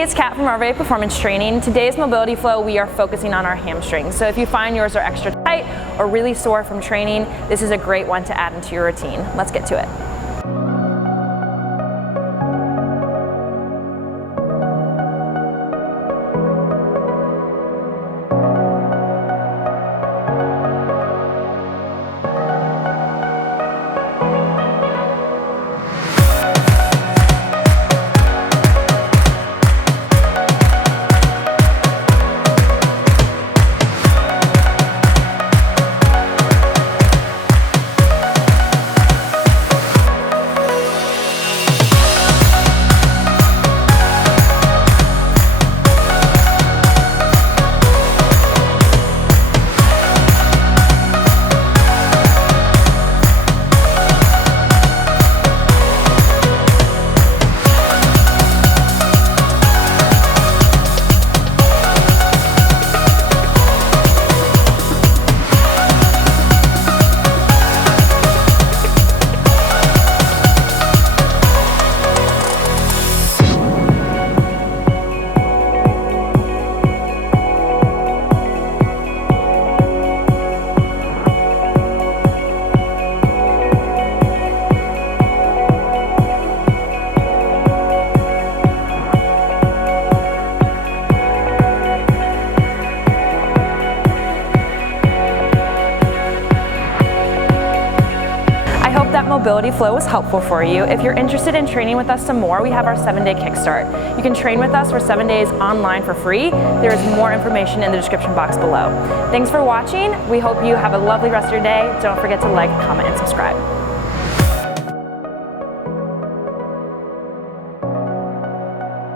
Hey, it's Kat from RVA Performance Training. Today's mobility flow, we are focusing on our hamstrings. So if you find yours are extra tight or really sore from training, this is a great one to add into your routine. Let's get to it. That mobility flow was helpful for you. If you're interested in training with us some more, we have our 7-day kickstart. You can train with us for 7 days online for free. There is more information in the description box below. Thanks for watching. We hope you have a lovely rest of your day. Don't forget to like, comment, and subscribe.